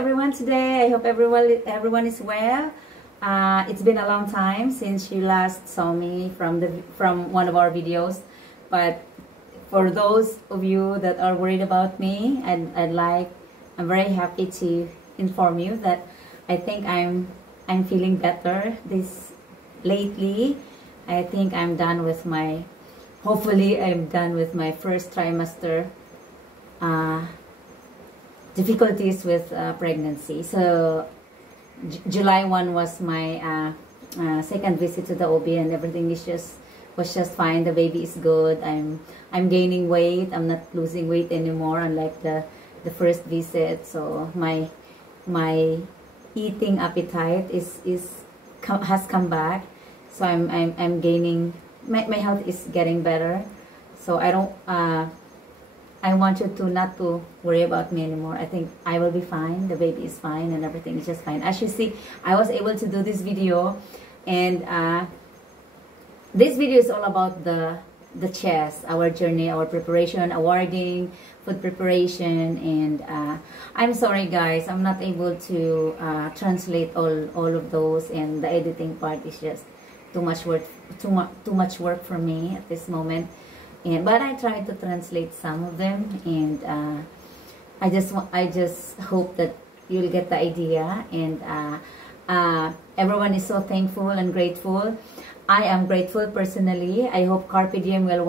everyone today. I hope everyone is well. It's been a long time since you last saw me from one of our videos, but for those of you that are worried about me, I'm very happy to inform you that I think I'm feeling better lately. I think hopefully I'm done with my first trimester difficulties with pregnancy. So July 1 was my second visit to the OB, and everything was just fine. The baby is good. I'm gaining weight. I'm not losing weight anymore, unlike the first visit. So my eating appetite has come back. So I'm gaining. My health is getting better. So I want you not to worry about me anymore. I think I will be fine. The baby is fine, and everything is just fine. As you see, I was able to do this video, and this video is all about the chess, our journey, our preparation, awarding, food preparation, and I'm sorry guys, I'm not able to translate all of those, and the editing part is just too much work for me at this moment. But I tried to translate some of them, and I just hope that you'll get the idea. And everyone is so thankful and grateful. I am grateful personally. I hope Carpe Diem will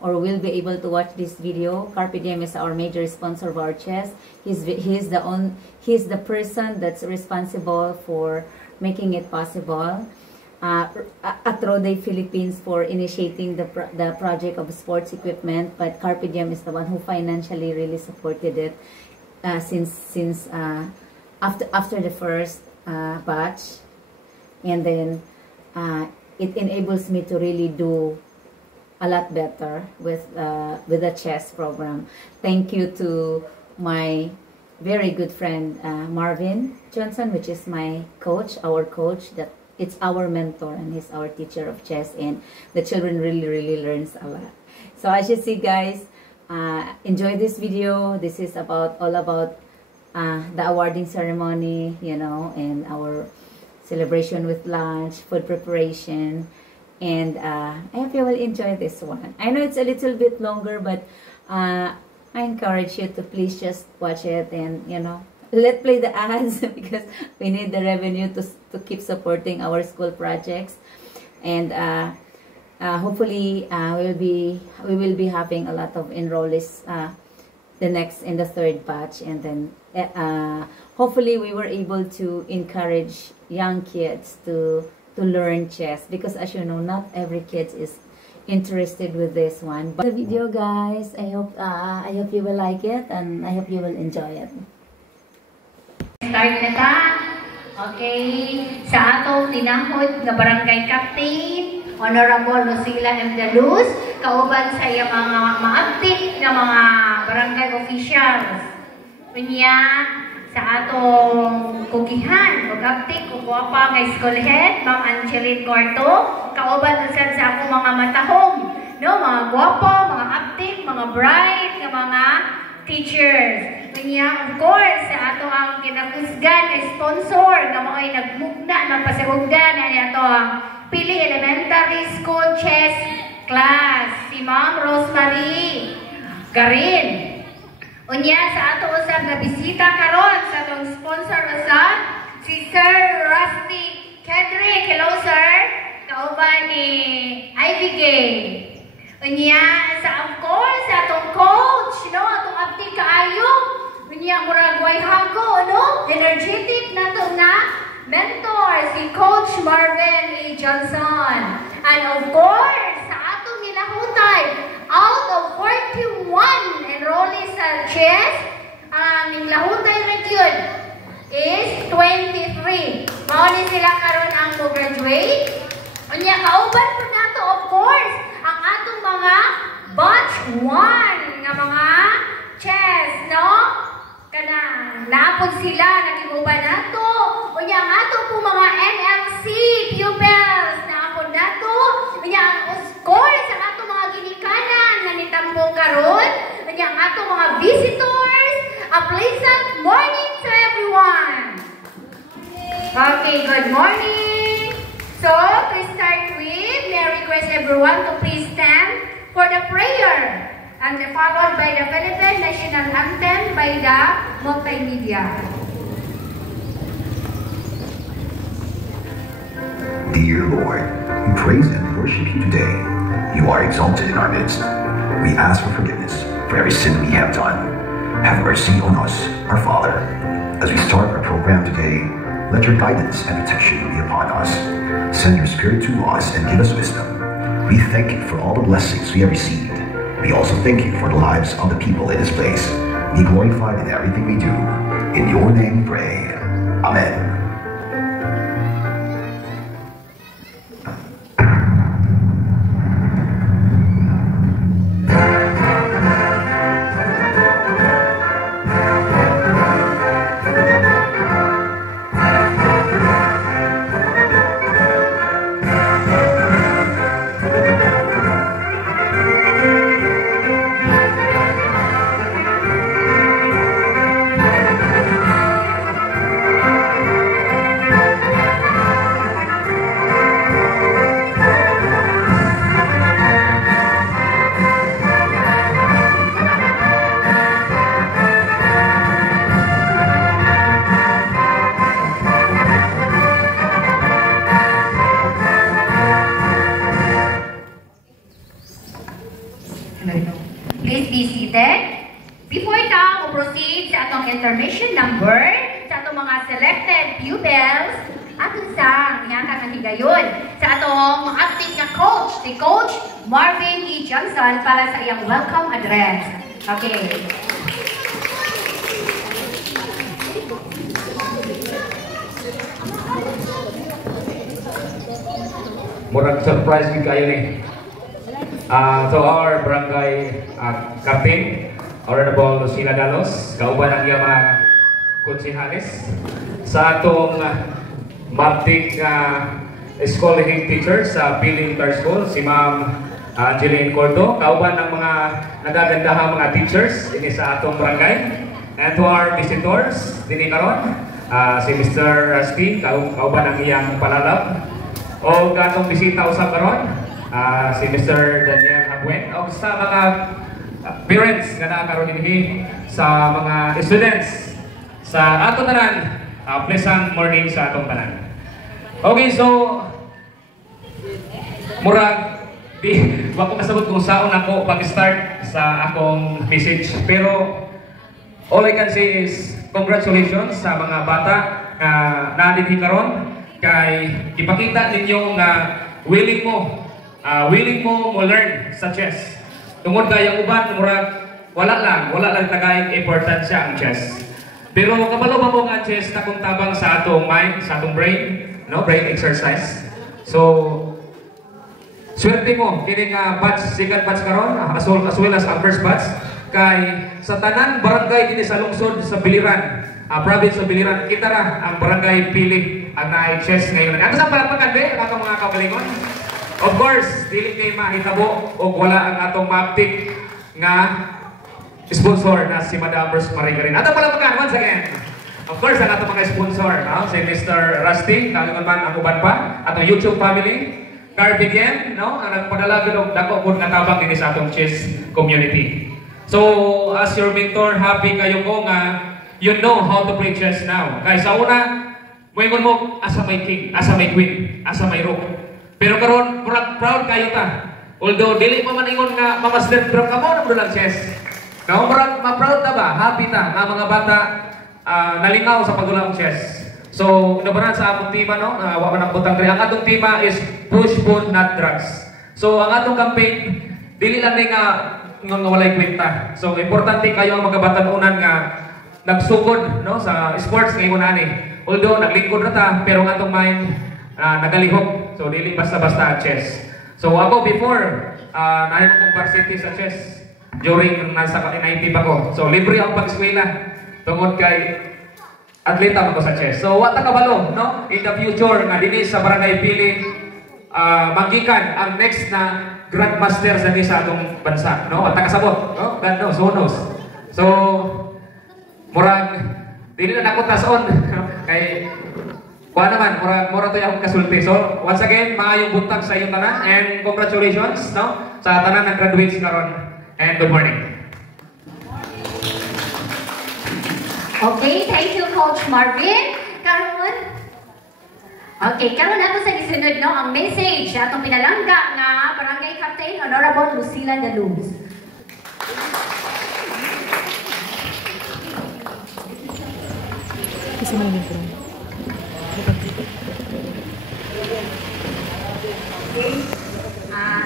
will be able to watch this video. Carpe Diem is our major sponsor of our chess. He's the person that's responsible for making it possible. At Rode Philippines for initiating the project of sports equipment, but Carpe Diem is the one who financially really supported it since after the first batch, and then it enables me to really do a lot better with the chess program. Thank you to my very good friend Marvin Johnson, which is my coach, our coach. It's our mentor, and he's our teacher of chess, and the children really learns a lot. So as you see guys, enjoy this video. This is all about the awarding ceremony, and our celebration with lunch, food preparation, and I hope you will enjoy this one. I know it's a little bit longer, but I encourage you to please just watch it, and let's play the ads because we need the revenue to keep supporting our school projects. And hopefully we will be having a lot of enrollees in the third batch, and then hopefully we were able to encourage young kids to learn chess, because as you know, not every kid is interested with this one. But the video guys, I hope you will like it, and I hope you will enjoy it. Start na ta. Okay. Sa atong tinahod na barangay captain, Honorable Lucila M. De Luz, kauban sa iya mga maaktik na mga barangay officials. Kunya, sa atong kugihan, mag-aktik, kukuha nga school head, Ma'am Angeline Corto, kauban sa akong mga matahong, mga guwapo, mga aktik, mga bright, mga teachers. Kanya, of course, sa ato ang kinakusgan na sponsor na mao'y nagmugna ng pasagugdan na ato ang Pili Elementary School Chess Class, si Ma'am Rosemary Garin. Unya, sa ato usab na bisita karon sa atong sponsor usab, si Sir Rusty Kedrick. Hello, sir. Kauban ni Ivy Gay. Unya, of course, sa atong coach, atong abdi kaayo. Unya, murag way hago, energetic nato na mentor, si Coach Marvin E. Johnson. And of course, sa atong nilahutay, out of 41 enrollees sa chess, ang nilahutay na yun is 23. Mauni sila karon ang mo-graduate. Unya, kauban po nato, of course, ang atong mga batch 1 nga mga chess, naapod sila, nagiguban nato. Unya, ang ato po mga NMC pupils, naapod nato. Unya, ang course, ang ato mga ginikanan na nitambong karon. Unya, ang ato mga visitors, ang pleasant morning to everyone. Okay, good morning. So, to start with, may I request everyone to please stand for the prayer and followed by the Philippine National Anthem by the multimedia. Dear Lord, we praise and worship you today. You are exalted in our midst. We ask for forgiveness for every sin we have done. Have mercy on us, our Father. As we start our program today, let your guidance and protection be upon us. Send your Spirit to us and give us wisdom. We thank you for all the blessings we have received. We also thank you for the lives of the people in this place. Be glorified in everything we do. In your name we pray. Amen. Please be seated. Before ta proceed sa atong intermission number, sa atong mga selected pupils, atong sang ihatag ng higayon sa atong acting na coach, si Coach Marvin E. Johnson para sa iyang welcome address. Okay. Murag surprise big kayo ni. So our barangay captain, Honorable Lucila Dalos, kauban ang iyang mga konsehales sa atong Maptic School head teacher sa Piling Tar School, si Ma'am Angeline Cordo, kauban ng mga nagagandahang mga teachers ini sa atong barangay. And to our visitors dinhi karon, si Mr. Rusty, kauban ang iyang palalab. O atong bisita usab karon, si Mr. Daniel Habuen, o sa mga parents nga nakaroon dinhi, sa mga students sa atong tanan, pleasant morning sa atong tanan. Okay, so murag wa ko kasabot kung saon ako pag-start sa akong message, pero all I can say is congratulations sa mga bata na dinhi karon, kay ipakita ninyo nga willing mo learn sa chess. Tungod kay ang uban murag wala lang tagay importansya ang chess. Pero kabalo ba mo nga chess na kung tabang sa atong mind, sa atong brain, no, brain exercise. So swerte mo kini nga batch, second batch karon, as well as ang first batch, kay sa tanan barangay dinhi sa lungsod sa Biliran, province of Biliran, kita ra ang barangay Pili ang naay chess ngayon. Ato sa palakpakan be ang atong mga kaugalingon. Of course, dili kay mahitabo og wala ang atong Maptic nga sponsor na si Madam Rosemary Garin. Ato palakpakan once again. Of course, ang atong mga sponsor, si Mr. Rusty, kalingon man ang uban pa, atong YouTube family, Cardigan, no, ang nagpadala gid og dako pud nga tabang dinhi sa atong chess community. So, as your mentor, happy kayo ko nga you know how to play chess now. Kaya sa una, moingon mo asa may king, asa may queen, asa may rook. Pero karon proud kayo ta. Although dili pa man ingon nga mamaster, pero kamo na lang chess. No, ma-proud ta ba? Happy ta nga mga bata nalingaw sa pagdulang chess. So, nabaran sa atong tema, no? Wa man ang butang diri. Ang atong tema is push food not drugs. So, ang atong campaign dili lang nga walay kwenta. So, importante kayo ang mga batanunan nga nagsugod, no, sa sports ngayon ani. Although naglingkod na ta, pero ang atong mind nagalihok. So, dili basta-basta chess. So, ako before, nahimo kong varsity sa chess during nasa NIT pa ko. So, libre ang pag-eskwela tungod kay atleta ako sa chess. So, wata kabalo, no? In the future, nga dinhi sa Barangay Pili, magikan ang next na Grandmaster sa atong bansa, no? Wata kasabot, no? God knows, who knows? So, Murag, dili na nakutas-on. Kay, kuha naman, mura to yung kasulti. So, once again, maayong buntag sa iyong tanan and congratulations, no? Sa tanan ng graduates karon. And good morning. Okay, thank you, Coach Marvin. Karon, okay, karon nato sa gisunod, no, ang message atong pinalangga nga Barangay Captain Honorable Lucila de Luz.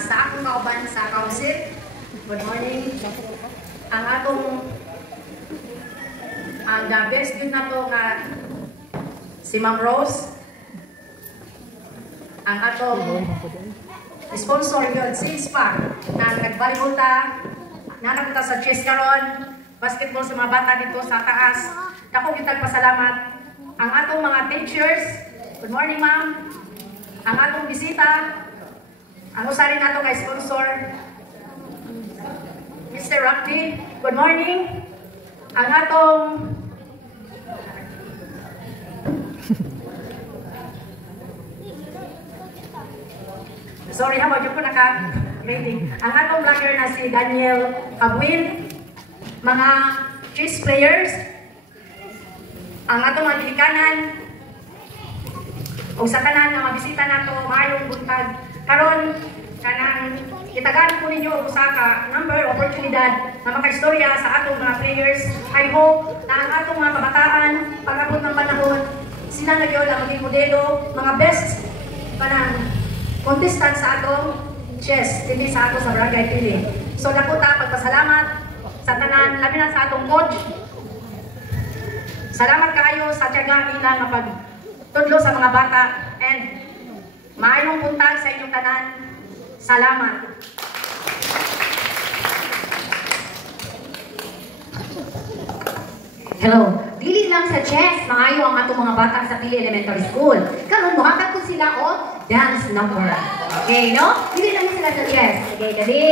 Sa akong kauban sa council, good morning. Ang atong the best yun na to nga si Ma'am Rose, ang atong sponsor yun, si Spa, na nag-volleyball ta, nanapita sa chess karon, basketball sa mga bata dito sa taas. Dako kitang pasalamat. Ang atong mga teachers, good morning ma'am. Ang atong bisita, ang usarin nato kay sponsor, Mr. Rakdi, good morning. Ang atong sorry ha, wag ko naka-rating. Ang atong vlogger na si Daniel Abwin, mga chess players, ang atong mga bilikanan, o sa tanan na mabisita nato, maayong buntag. Karon kanang itagan po ninyo og usa ka number oportunidad na makaistorya sa atong mga players. I hope na ang atong mga kabataan pag-abot ng panahon sila na gyud ang maging modelo, mga best kanang contestant sa atong chess, hindi sa ato sa Barangay Pili. So dako ta pagpasalamat sa tanan, labi na sa atong coach. Salamat kaayo sa tiyaga nila nga pagtudlo sa mga bata and maayong buntag sa inyong tanan. Salamat. Hello. Dili lang sa chess, maayo ang atong mga bata sa Pili Elementary School. Karon muhatag ko sila o dance number. Okay, no? Dili lang sila sa chess. Okay, dali.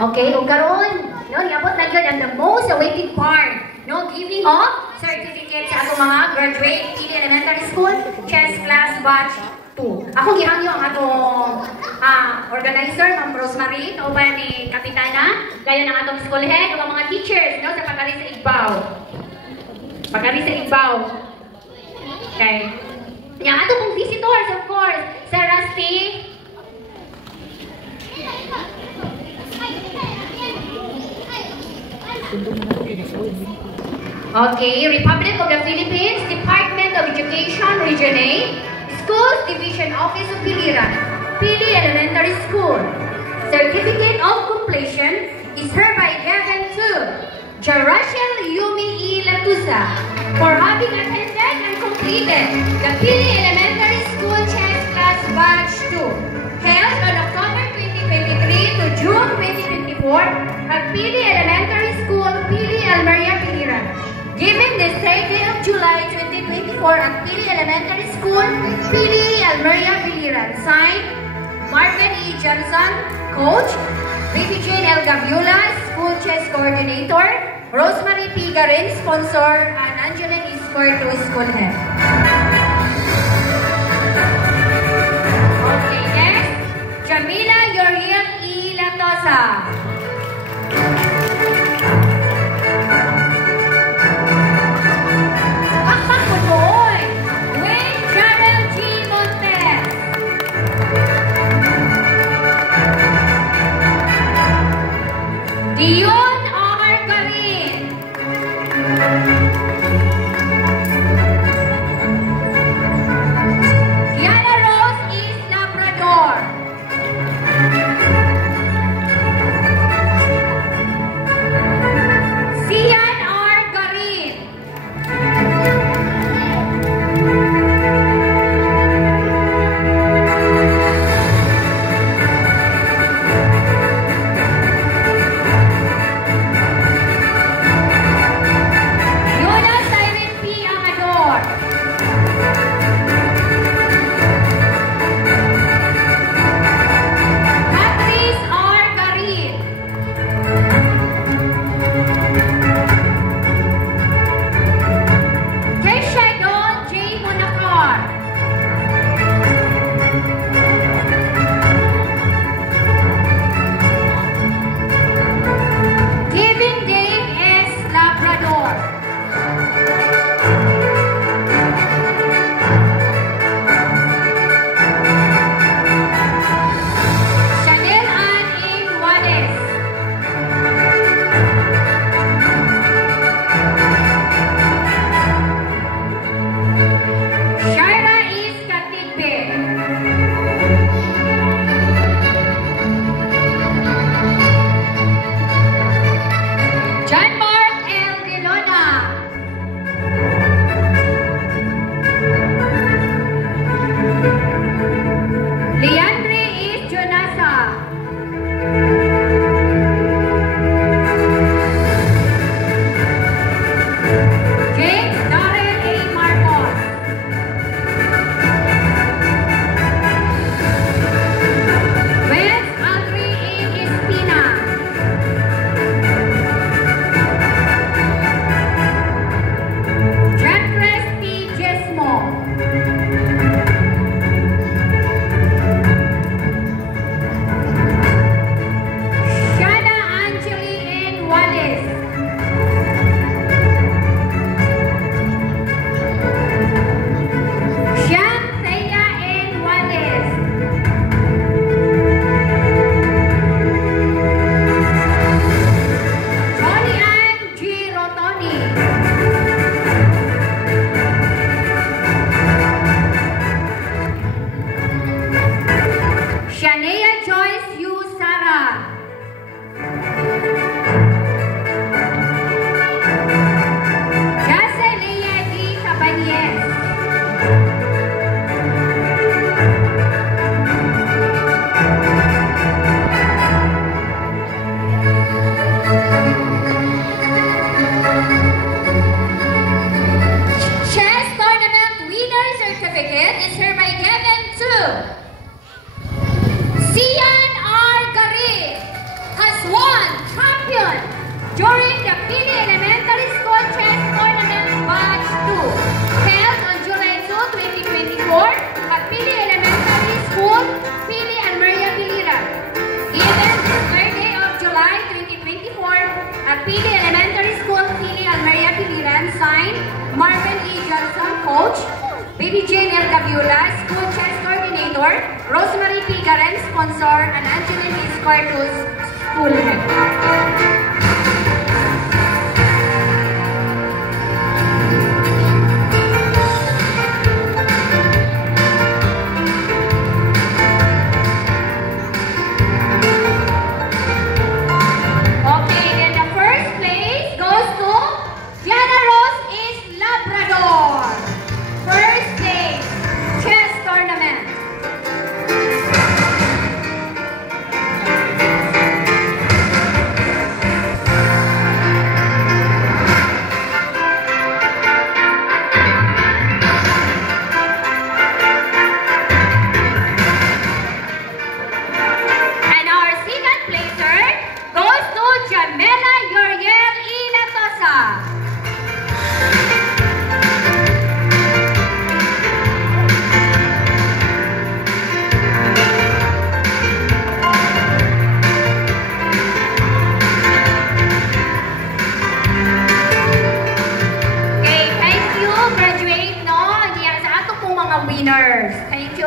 Okay, o karon, no, niabot na gyud ang the most awaited part, no, giving of certificate sa ato mga graduate Pili Elementary School chess class batch 2. Ako gihangyo ang atong organizer, Ma'am Rosemary, kauban ni Kapitana, gayon ang atong school head, o mga teachers, no, sa pagkari sa Igbaw. Pagkari sa Igbaw. Okay. Yang ato pong visitors, of course, Sir Rusty. Okay, Republic of the Philippines, Department of Education, Region A, Schools Division Office of Biliran, Pili Elementary School. Certificate of completion is hereby given to Jarachel Yumi E. Latusa for having attended and completed the Pili Elementary School Chess Class Batch 2 held on October 2023 to June 2024 at Pili Elementary School, Pili Almeria, Biliran. Given the 3rd day of July 2024 at Pili Elementary School, Pili Almeria, Biliran. Signed, Marvin E. Johnson, Coach, Baby Jane L. Gaviula, School Chess Coordinator, Rosemary P. Garin, Sponsor, and Angeline E. Squirto, School Head. Okay, next, Jamila Yoriel E. Latosa. Dion R. Garin. Kiana Rose is Labrador. Sian R. Garin. Sian R. Garin has won Marvin E. Johnson, Coach. Baby Jane L. Gaviola, School Chess Coordinator. Rosemary P. Garen, Sponsor. And Angeline E. Squartus, School Head.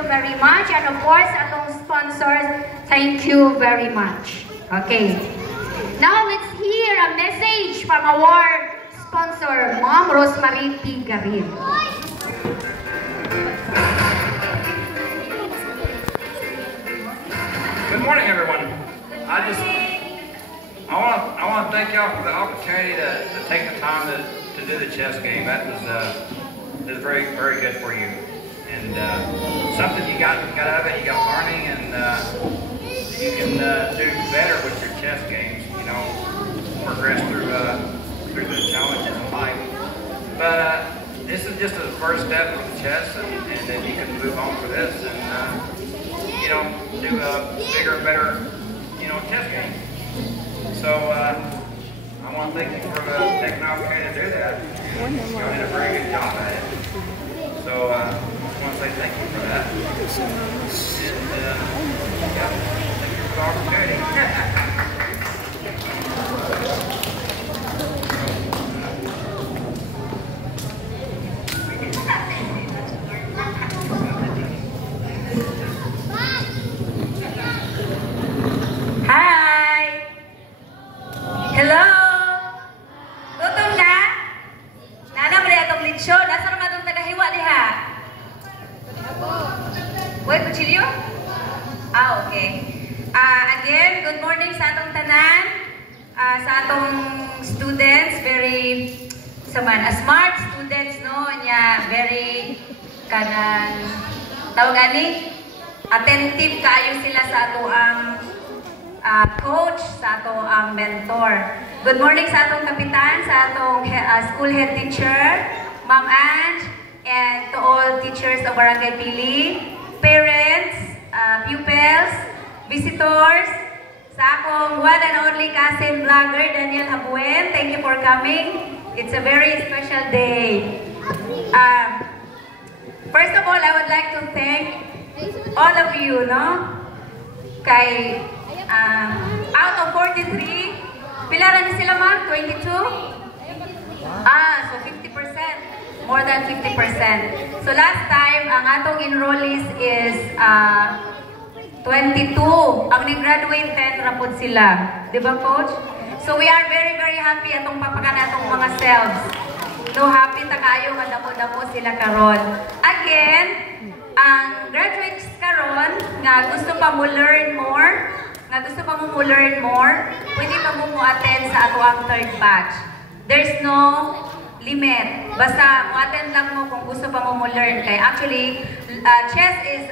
Very much, and of course atong sponsors, thank you very much. Okay, now let's hear a message from our sponsor, Ma'am Rosemary P. Garin. Good morning, everyone. I want to thank y'all for the opportunity to take the time to do the chess game. That was very, very good for you. And something you got out of it, you got learning, and you can do better with your chess games, you know, progress through the challenges in life. But this is just the first step of chess, and then you can move on for this and, you know, do a bigger and better, you know, chess game. So I want to thank you for taking the opportunity to do that. You did a very good job at it. So I want to say thank you for that. And yeah, thank you for the opportunity. Hi! Hello! Gutom na? Nana mo na itong litsyo. Nasa naman itong tagahiwa diha? Uy, kuchilyo? Ah, okay. Again, good morning sa atong tanan. Sa atong students, very smart students, no? Nya, very kanang tawag ani, attentive kayo sila sa ato ang coach, sa ato ang mentor. Good morning sa atong kapitan, sa atong school head teacher, Ma'am Ange, and to all teachers of Barangay Pili, parents, pupils, visitors, sa akong one and only cousin vlogger, Daniel Habuen. Thank you for coming. It's a very special day. First of all, I would like to thank all of you, no? Kay, out of 43, pila na ni sila, ma'am? 22? So 50%. More than 50%. So last time, ang atong enrollees is 22. Ang nag-graduate 10 rapod sila. Diba, Coach? So we are very, very happy atong papakan atong mga selves. No, happy ta kayo nga damo-damo sila karon. Again, ang graduates karon nga gusto pa mo learn more, pwede pa mo attend sa ato ang third batch. There's no limit. Basta mo-attend lang mo kung gusto pa mo learn. Kaya actually, chess is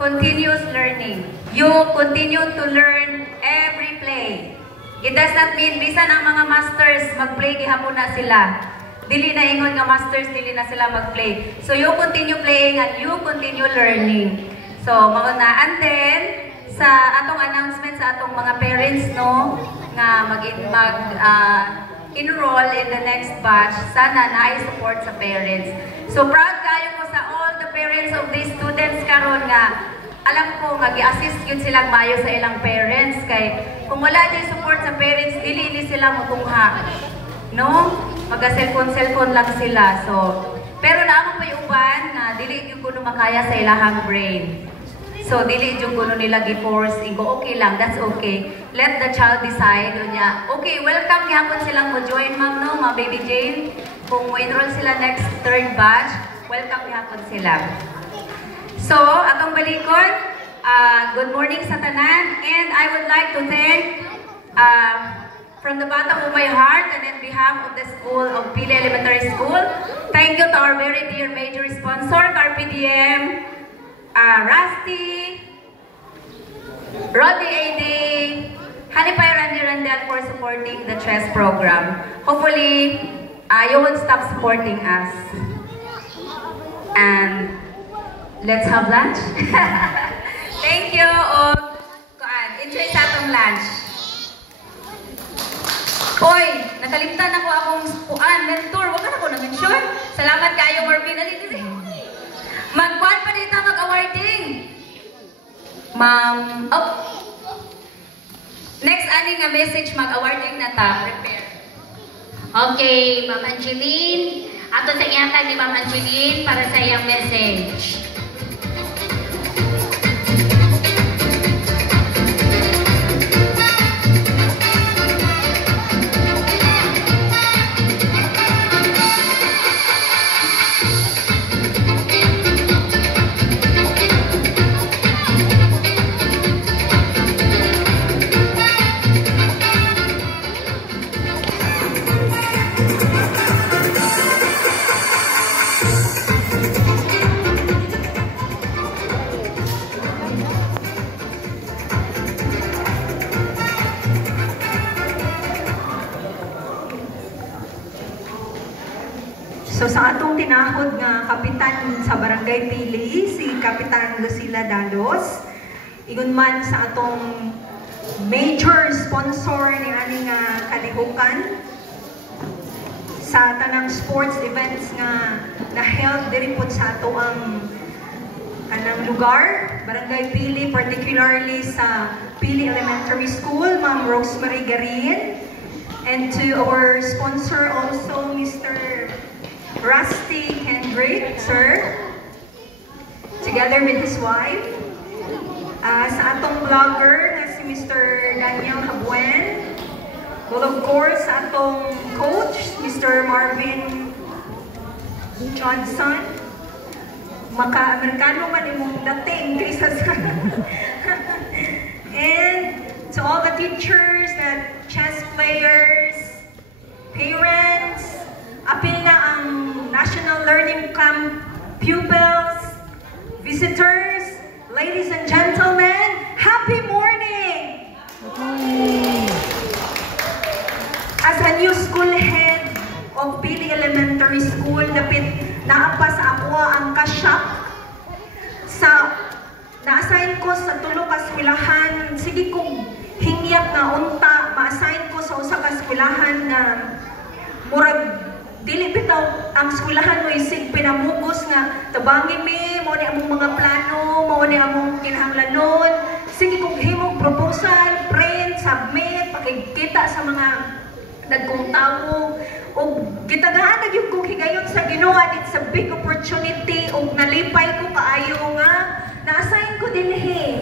continuous learning. You continue to learn every play. It does not mean, bisan ang mga masters, mag-play gihapon na sila. Dili na ingon nga masters, dili na sila mag-play. So you continue playing and you continue learning. So, mauna. And then, sa atong announcement sa atong mga parents, no, nga enroll in the next batch, sana na-support sa parents. So, proud kayo ko sa all the parents of these students karon nga alam ko nga gi-assist yun silang mayo sa ilang parents kay kung wala din support sa parents dili sila motungha. no? Maga-cellphone lang sila. So, pero naamang pa yung uban na dili yung kuno makaya sa ilahang brain. So, dili yung kuno nila gi-force, igo okay lang, that's okay. Let the child decide niya. Okay, welcome gihapon silang mo join ma'am, no, mga baby Jane. Kung mo enroll sila next third batch, welcome gihapon sila. So, atong balikon, good morning sa tanan, and I would like to thank from the bottom of my heart and on behalf of the school of Pili Elementary School, thank you to our very dear major sponsor, Carpe Diem, Rusty, Roddy AD, Hanipay Randy Randel for supporting the chess program. Hopefully, you won't stop supporting us. And let's have lunch. Thank you. Enjoy sa atong lunch. Hoy, nakalimtan ako akong mentor. Huwag ka na ako na-mention. Salamat kayo, Marvin. Mag-1 pa dito, mag-awarding. Ma'am, next aning nga message, mag-awarding na ta. Prepare. Okay, Ma'am Angeline. Ato sa ihatag ni Ma'am Angeline para sa iyang message. So sa atong tinahod nga kapitan sa Barangay Pili, si Kapitan Lucila Dalos, igon man sa atong major sponsor ni aning kalihukan sa tanang sports events nga na-held diri pod sa ato ang kanang lugar, Barangay Pili, particularly sa Pili Elementary School, Ma'am Rosemary Garin, and to our sponsor also, Mr. Rusty Kendrick, sir, together with his wife. Sa atong vlogger na si Mr. Daniel Habuen. Well, of course, sa atong coach, Mr. Marvin Johnson. Maka-Amerikano man imong dating, Chrisas. And to all the teachers, the chess players, parents, apil na ang National Learning Camp pupils, visitors, ladies and gentlemen, happy morning! As a new school head of Pili Elementary School, dapit naapa sa ako ang kasyak sa na-assign ko sa tulo ka eskwelahan. Sige kong hingyap nga unta, ma-assign ko sa usa ka eskwelahan na murag dili bitaw ang eskwelahan mo isig pinamugos nga tabangi mi mo ni among mga plano, mo ni among kinahanglanon. Sige kung himong proposal, print, submit, pakikita sa mga nagkungtawo o gitagahan na yung kong higayon sa Ginoo. It's a big opportunity o nalipay ko kaayo nga na-assign ko din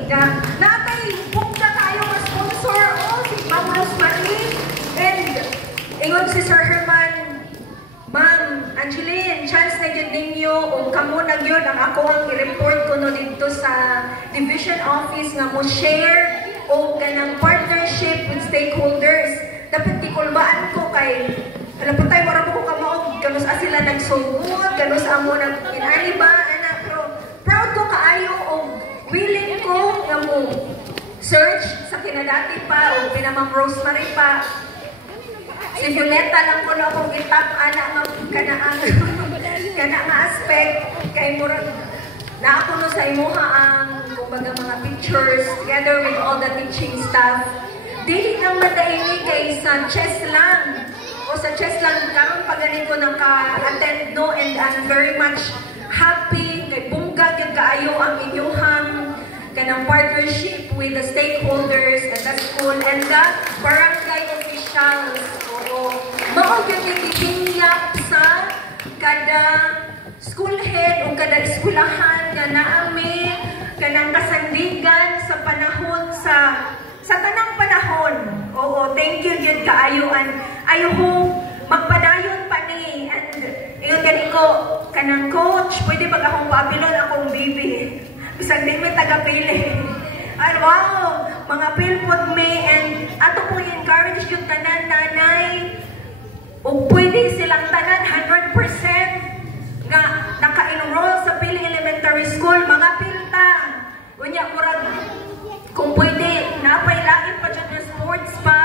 nga natay punta tayo nga sponsor o si Ma'am Rosemary and ingon si Sir Herman, Ma'am Angeline, chance na yun ninyo o kamo na yun ang ako ang i-report ko no dito sa division office nga mo share o ganang partnership with stakeholders. Dapat ikulbaan ko kay halaputay mo ko kamaog ganos sila nagsugod, ganos amo nang inani ba ana, pero proud ko kaayo o willing ko nga mo search sa kinadati pa o pinamang Rosemary pa. Si Violeta lang ko na akong itap ana kana nga aspect kay murag na ako no sa imuha ang kumbaga mga pictures together with all the teaching staff. Dili nang madaini kay sa chess lang o sa chess lang karon pagani ko nang ka-attend no, and I'm very much happy kay bungga gyud kaayo ang inyong kanang partnership with the stakeholders at the school and the barangay officials. Oo. mao gyud gibinyap sa kada school head o kada eskwelahan nga naami kanang kasandigan sa panahon sa tanang panahon. Oo, thank you gyud kaayo and I hope magpadayon pa ni and yun gani ko kanang coach pwede pag akong paapilon akong baby bisag di may taga-pili. And wow, mga pilpot me and ato po i-encourage yung tanan nanay o pwede silang tanan 100% nga naka-enroll sa Pili Elementary School, mga pilta. Unya, murag, kung pwede, napailain pa dyan yung sports pa,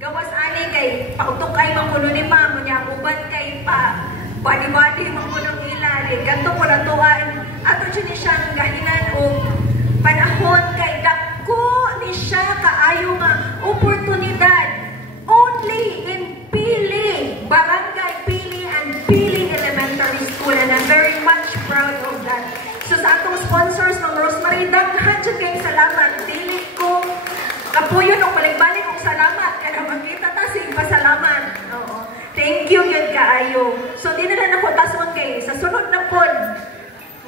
gawas ani kay pautok kay mangkuno ni ma'am, unya, uban kay pa, body-body mangkunong ilali. Ganto po na tuwan, ato dyan ni siyang gahinan o panahon kay dako ni siya kaayo nga oportunidad only in Pili, Barangay Pili and Pili Elementary School, and I'm very much proud of that. So sa atong sponsors ng Rosemary, daghan dyan kayong salamat. Dili ko kapuyo nung balik-balik kong salamat. Kaya makita tasing pasalamat. Oo. Thank you yun kaayo. So di na lang ako tason kayo. Sa sunod na pod,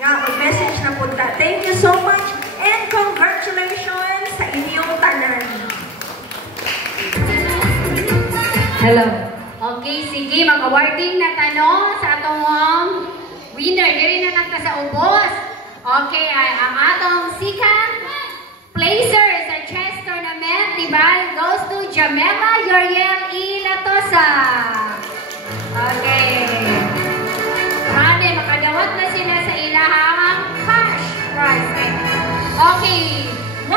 nga mag-message na po ta. Thank you so much and congratulations sa inyong tanan. Hello. Okay, sige, mag-awarding na tanong sa atong winner. Diri na lang ta sa ubos. Okay, ang atong second placer sa chess tournament, tibal, goes to Jamela Yoriel E. Latosa. Okay. Rane, makadawat na sila sa ilahang cash prize. Okay. 1,000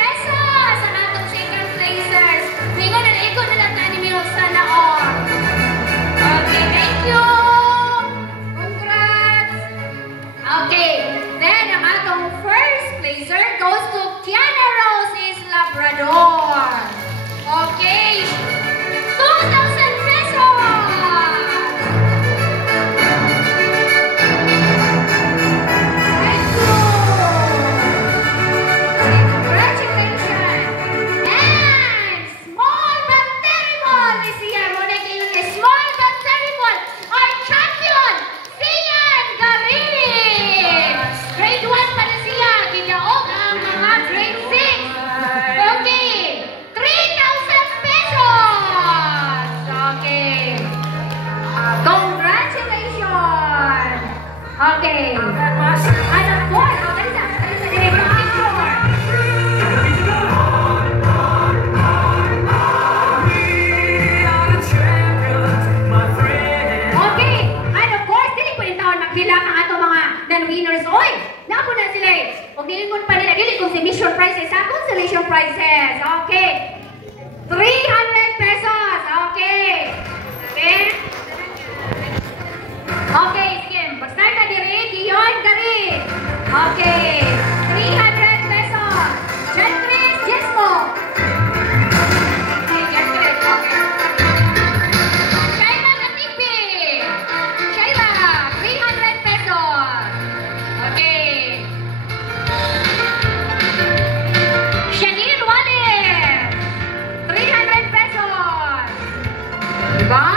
pesos sa atong second placers. Mingo na ikot na lang ni Mirok sana on. Okay, thank you. Congrats. Okay, then ang atong first placer goes to Kiana Rose is Labrador. Okay, 2,000 pesos. Thank you. Congratulations. And small but terrible. Siya mo na kayo ni small but terrible. Our champion, Sian Garin. Grade 1 pa na siya. Gidaog ang mga grade 6. Okay. 3,000 pesos. Okay. Congratulations. Okay. And of course, okay, and of course, dili po yung taon magbilang ang ato mga non-winners. Oy, napo na sila eh. Huwag nilingon pa nila, dili consolation prizes, ha? Consolation prizes. Okay. 300 pesos. Okay. Okay. Okay, sige. Mag-start na diri, Dion Garin. Okay. 300 pesos. Jan Chris, yes po. Okay, Jan Chris. Okay. Shaila Katipi. Shaila, 300 pesos. Okay. Shanil Wallace, 300 pesos. Diba?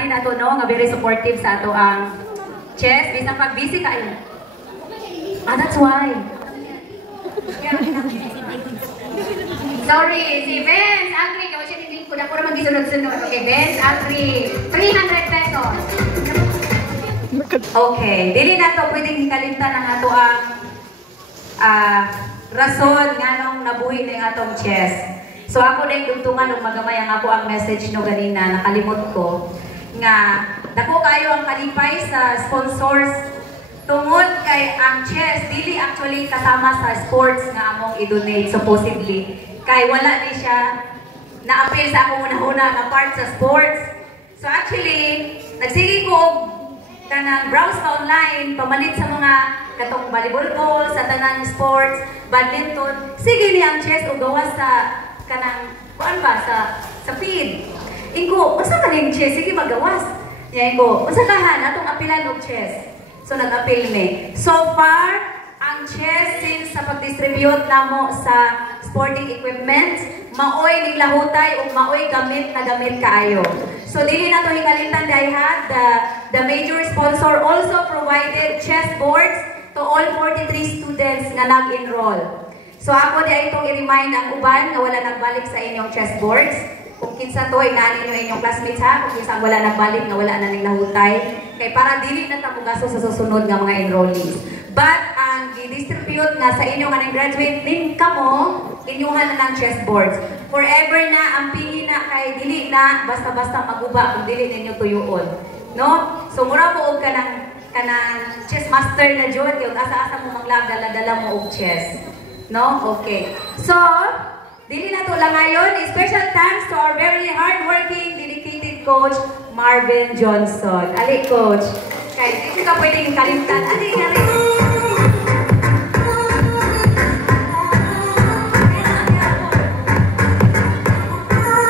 ani na to, no? Nga very supportive sa ato ang chess. Bisang pag busy kayo. That's why. Sorry, si Vince Agri. Kaya siya hindi ko na puro mag-isunod-sunod. Okay, Vince Agri. 300 pesos. Okay. Dili na to pwedeng hikalimtan ang ato ang rason nga nung nabuhi na yung atong chess. So ako na yung tungtungan nung magamay ang ako ang message no ganina, nakalimot ko, nga dako kayo ang kalipay sa sponsors tungod kay ang chess, dili actually kasama sa sports nga among i-donate supposedly. Kay wala ni siya na-appeal sa akong una-una na part sa sports. So actually, nagsige ko kanang browse pa online, pamalit sa mga katong volleyball ball, sa tanang sports, badminton, sige ni ang chess o gawa sa kanang, kuan ba, sa feed. Ingo, usa ka ning chess, sige magawas. Yan ko, usa kahan, atong apilan og chess. So nag-appeal me. So far, ang chess since sa pag-distribute namo sa sporting equipment, maoy ning lahutay o maoy gamit na gamit kaayo. So dili na to hikalimtan dayha, the major sponsor also provided chess boards to all 43 students nga nag-enroll. So ako di itong i-remind ang uban na wala nagbalik sa inyong chess boards. Kung kinsa to inaanin nyo inyong classmates ha, kung kinsa wala nagbalik na wala na ning lahutay. Kay para dili na ta mugaso sa susunod nga mga enrollees. But ang i-distribute nga sa inyong anong graduate din kamo, inyuhan na ng chess boards. Forever na ang pingi na kay dili na basta-basta maguba kung dili ninyo tuyuon. No? So mura mo og kanang chess master na jud, yung asa-asa mo manglag dala-dala mo og chess. No? Okay. So, dili na to lang ngayon. Special thanks to our very hardworking, dedicated coach, Marvin Johnson. Ali, coach. Kaya hindi ka pwedeng kalimtan. Ali.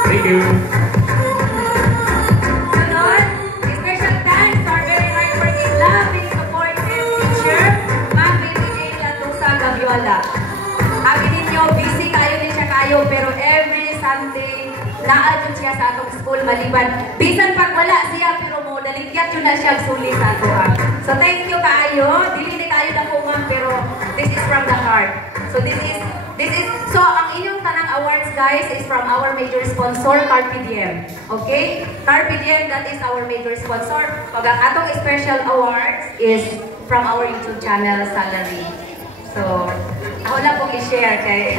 Thank you. Sunod, special thanks to our very hardworking, loving, supportive teacher, Ma'am Mary Latusa Gaviola. Abi ninyo, busy kayo din siya kayo, pero every Sunday, naadyo siya sa atong school maliban. Bisan pag wala siya, pero mo, naligyat yun na siya sulit sa ato. So thank you kayo. Dili kayo na po ma'am, pero this is from the heart. So so ang inyong tanang awards guys is from our major sponsor, Carpe Diem. Okay? Carpe Diem, that is our major sponsor. Pag ang atong special awards is from our YouTube channel, Salary. So, ako na pong i-share kay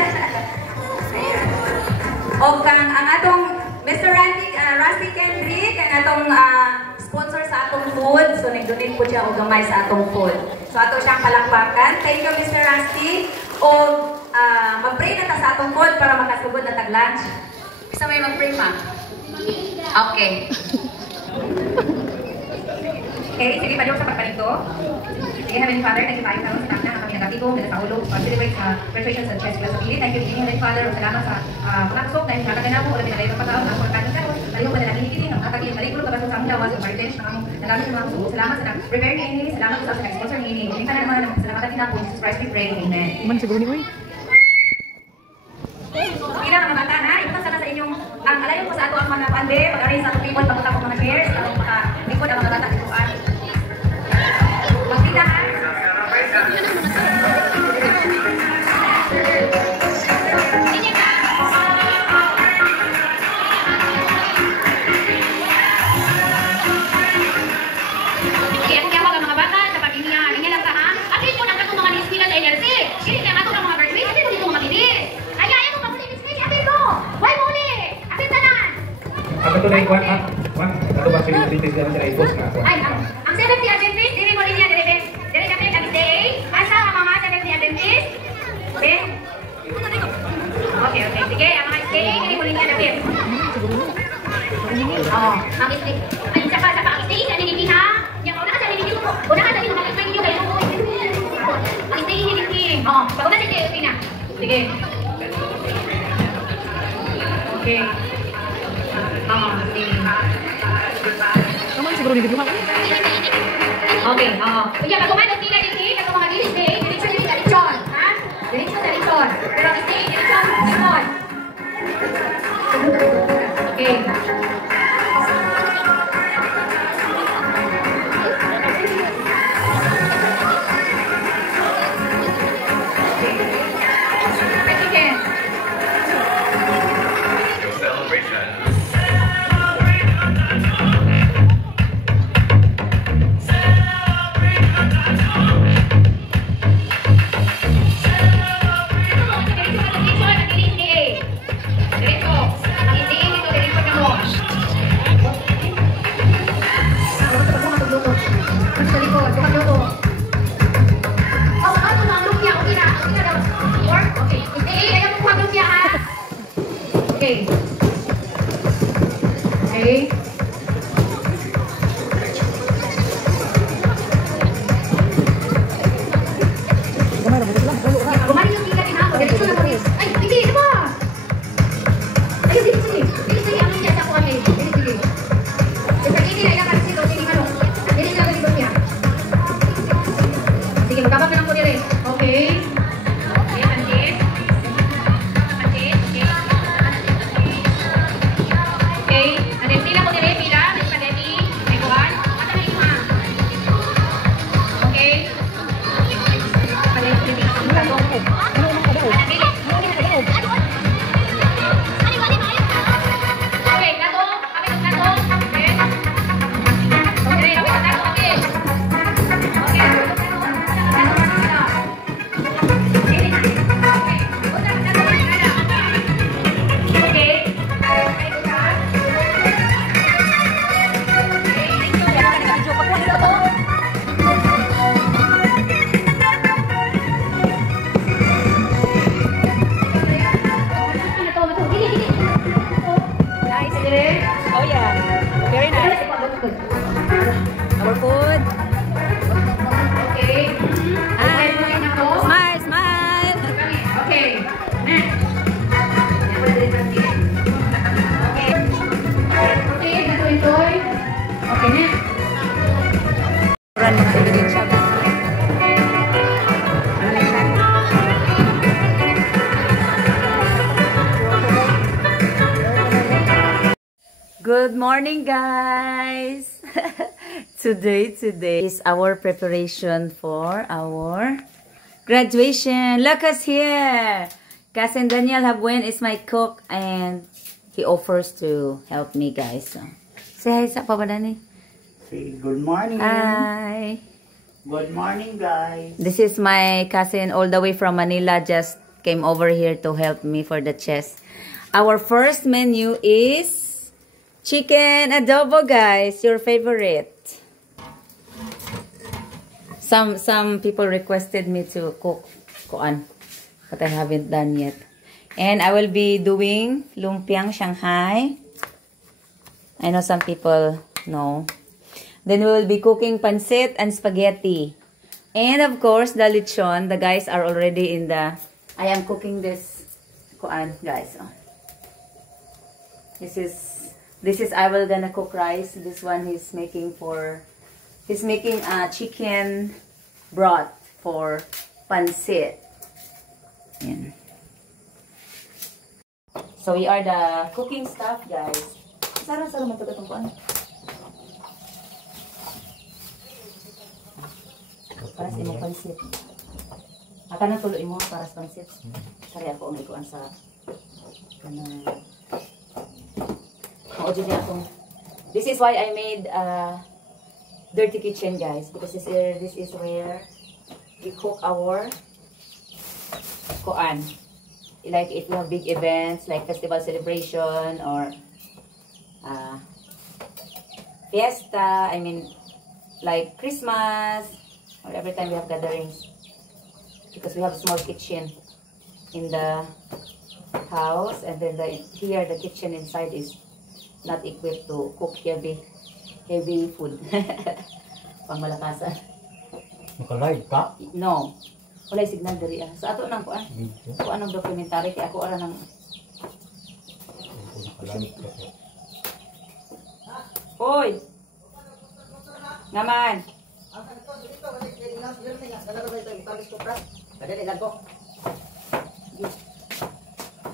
o kang ang atong Mr. Rusty Kendrick, ang atong sponsor sa atong food. So, nag-donate po siya o gamay sa atong food. So, ato siyang palakpakan. Thank you, Mr. Rusty. O, mag-pray na ta sa atong food para makasugod na tag-lunch. Bisa may mag-pray, ma? Okay. Okay, sige pa sa pagpanito. Sige, Heavenly Father, thank you tayo karon sa tagna kami nagatibong sa ulo pag-celebrate sa graduation sa chess class. Thank you, Heavenly Father, salamat sa pagkakasok dahil nakagana mo ulit na pagkaon ang pagkaon karon. Tayo pa na nakikinig ang atagin maligro kabasa sa amdawa sa marriage ng among nagamit sa mga sugo. Salamat sa prepare ni ini, salamat sa sponsor ni ini. Minsan naman ang salamat natin po Jesus Christ we pray. Amen. Man siguro ni oy. Pila mga bata na, ipunta sana sa inyong ang alayo ko sa ato ang mga pande, pag-arrange sa atong table, pagpunta ko mga chairs, atong makalikod ang mga bata dito. Magpita ha? Ito na ikuan ha? Ito ba sila dito na sila i-post na ako? Ay, ang 70 Adventist, dili mo rin niya, dili kami kag-day. Asa ang mga 70 Adventist? Okay, sige, ang mga stay, dili mo rin niya, David. Oh, mag-stay. Ay, saka, ang stay, sa niliti ha? Yung una ka sa niliti ko. Una ka sa niliti ko, mag-stay niyo kayo. Ang stay, niliti. Oh, pag una si Tina. Sige. Okay. Naman siguro ni Bidyo. Okay, kuya, pag umano sila dito, kapag mga dilis day, diritsyon, ha? Diritsyon. Pero ang stay, diritsyon. Okay. Dito. Hindi, dito. Dito na mo. Sa likod. Bukan luto. Oh, ano mga lumpia? Okay na. Okay na daw. Work? Okay. Hindi, ayaw mo kuha lumpia ha. Okay. Okay. Kumain yung tingkat na ako. Diretso na mo. Ay, hindi, di ba? Ay, sige, sige. Sige, sige. Ang hindi sa kuha. Sige, sige. Sige, hindi na ilakan sila. Sige, ano. Hindi na ilakan sila. Sige, magkabak na lang po nila. Okay. Okay, pandit. Pandit. Okay. Okay. Pandit, pila po nila. Pila. May pandeti. May kuhan. Mata na ima. Okay. Pandit, pandit. Okay, nato. Kami nato. Okay. Okay, kami nato. Okay. Oh yeah. Very nice. Our food. Okay. Hi. Smile, smile. Okay. Next. Okay. Okay, natuloy. Okay, next. Run na din siya. Good morning, guys. Today is our preparation for our graduation. Look us here. Cousin Daniel Habuen is my cook and he offers to help me, guys. So, say hi sa papadani. Say good morning. Hi. Good morning, guys. This is my cousin all the way from Manila. Just came over here to help me for the chess. Our first menu is chicken adobo, guys. Your favorite. Some people requested me to cook koan, but I haven't done yet. And I will be doing lumpiang Shanghai. I know some people know. Then we will be cooking pancit and spaghetti. And of course, the lechon. The guys are already in the... I am cooking this koan, guys. This is I will gonna cook rice. This one he's making chicken broth for pancit. Yan. So we are the cooking stuff, guys. Sarang-sarang man itong kuan. Para sa imong pancit. Aka na tuloy mo para sa pancit. Kaya ako ang ikuan sa kanang this is why I made dirty kitchen, guys, because this is where we cook our koan. Like if we have big events like festival celebration or fiesta, I mean like Christmas, or every time we have gatherings, because we have a small kitchen in the house, and then here the kitchen inside is not equipped to cook heavy food. Pangmalakasan. Naka-live ka? No. Wala signal diri ah. Sa ato nang kuan. Kuan ang documentary kay ako ara nang Naka-live ka. Hoy. Naman.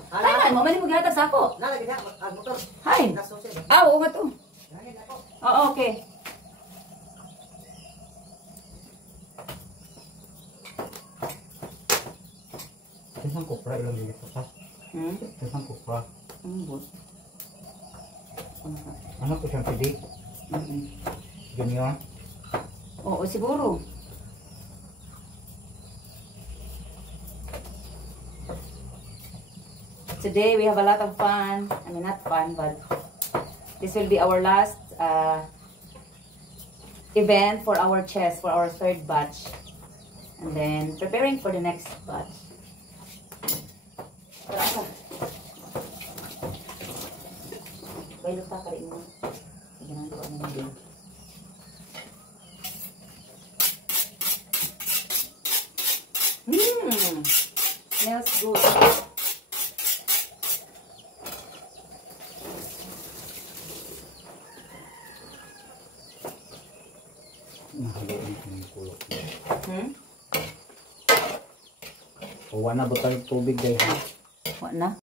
Ay, mo mali mo gihatag sa ako. Hi. Oo nga to. Oo, okay. Isang kupra ilang dito ka? Isang kupra. Ano ko siyang pili? Ganyan? Oo, siguro. today we have a lot of fun. I mean, not fun, but this will be our last event for our chess, for our third batch. And then preparing for the next batch. Bailo pa ka rin mo. Ginagawa mo din. Smells good. Nahaloan ko yung kulok. Uwa na butang tubig guys. What na?